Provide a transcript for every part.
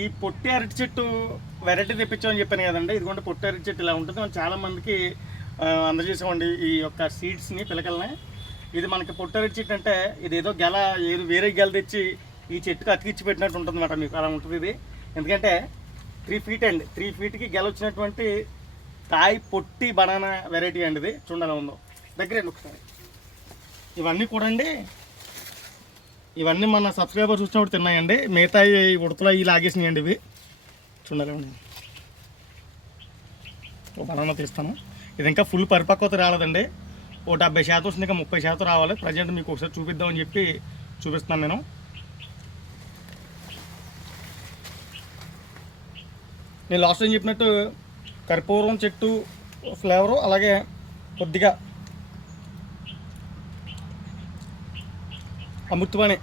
ఈ పొట్టి అరటి చెట్టు వెరైటీ తెప్పించామని చెప్పాను కదండి. ఇదిగోండి పొట్టి అరటి చెట్టు ఇలా ఉంటుంది. మనం చాలా మందికి అందజేసామండి ఈ యొక్క సీడ్స్ని పిలకల్ని. ఇది మనకి పొట్టి అరటి చెట్టు అంటే ఇది ఏదో గెల ఏదో వేరే గెల తెచ్చి ఈ చెట్టుకి అతికిచ్చి పెట్టినట్టు ఉంటుంది అనమాట మీకు. అలా ఉంటుంది ఇది. ఎందుకంటే త్రీ ఫీట్ అండి త్రీ ఫీట్కి గెల వచ్చినటువంటి కాయ పొట్టి బనానా వెరైటీ అండి ఇది. చూడాలి ఉందో. దగ్గర ఒకసారి. ఇవన్నీ కూడా అండి ఇవన్నీ మన సబ్స్క్రైబర్ చూసినప్పుడు తిన్నాయండి. మిగతా ఉడతలో ఇవి లాగేసినాయండి ఇవి. చూడాలండి బనానా తీస్తాను. ఇది ఇంకా ఫుల్ పరిపక్వత రాలేదండి. ఓ డెబ్బై శాతం వస్తుంది ఇంకా ముప్పై శాతం రావాలి. ప్రజెంట్ మీకు ఒకసారి చూపిద్దామని చెప్పి చూపిస్తున్నాను నేను. నేను లాస్ట్ టైం చెప్పినట్టు కర్పూరం చెట్టు ఫ్లేవరు అలాగే కొద్దిగా అమృతవాణి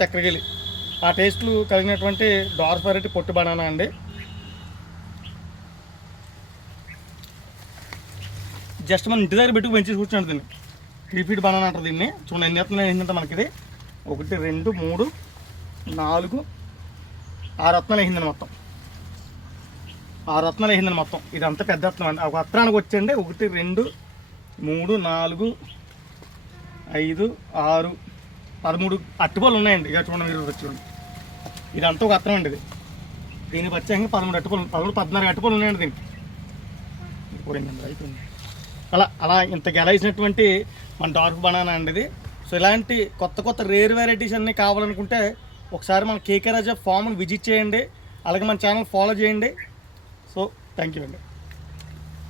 చక్రగిలి. ఆ టేస్ట్లు కలిగినటువంటి డార్క్ వెరైటీ పొట్టు బనానా అండి. జస్ట్ మనం ఇంటి దగ్గర పెట్టుకు పెంచి కూర్చున్నాడు దీన్ని. త్రీ ఫీట్ బనానా అంటారు దీన్ని. చూడండి ఎన్ని ఎత్తులు ఏంటంటే మనకి ఇది ఒకటి రెండు మూడు నాలుగు ఆరు రత్నాలు వేసిందండి మొత్తం. ఆరు రత్నాలు వేసిందండి మొత్తం. ఇదంతా పెద్ద రత్నం అండి. ఒక రత్నానికి వచ్చండి ఒకటి రెండు మూడు నాలుగు ఐదు ఆరు పదమూడు అట్టుపళ్ళు ఉన్నాయండి. ఇక చూడండి మీరు చూడండి. ఇదంతా ఒక అత్తం అండి ఇది. దీనికి ప్రత్యేకంగా పదమూడు అట్టుపళ్ళు పదమూడు పద్నాలుగు అట్టుపళ్ళు ఉన్నాయండి దీనికి. పోయిందండి అయిపోయింది. అలా అలా ఇంత గెలైసినటువంటి మన డార్క్ బనానా అండి ఇది. సో ఇలాంటి కొత్త కొత్త రేర్ వెరైటీస్ అన్నీ కావాలనుకుంటే ఒకసారి మన కేకే రాజా ఫామ్ని విజిట్ చేయండి. అలాగే మన ఛానల్ ఫాలో చేయండి. సో థ్యాంక్ యూ అండి.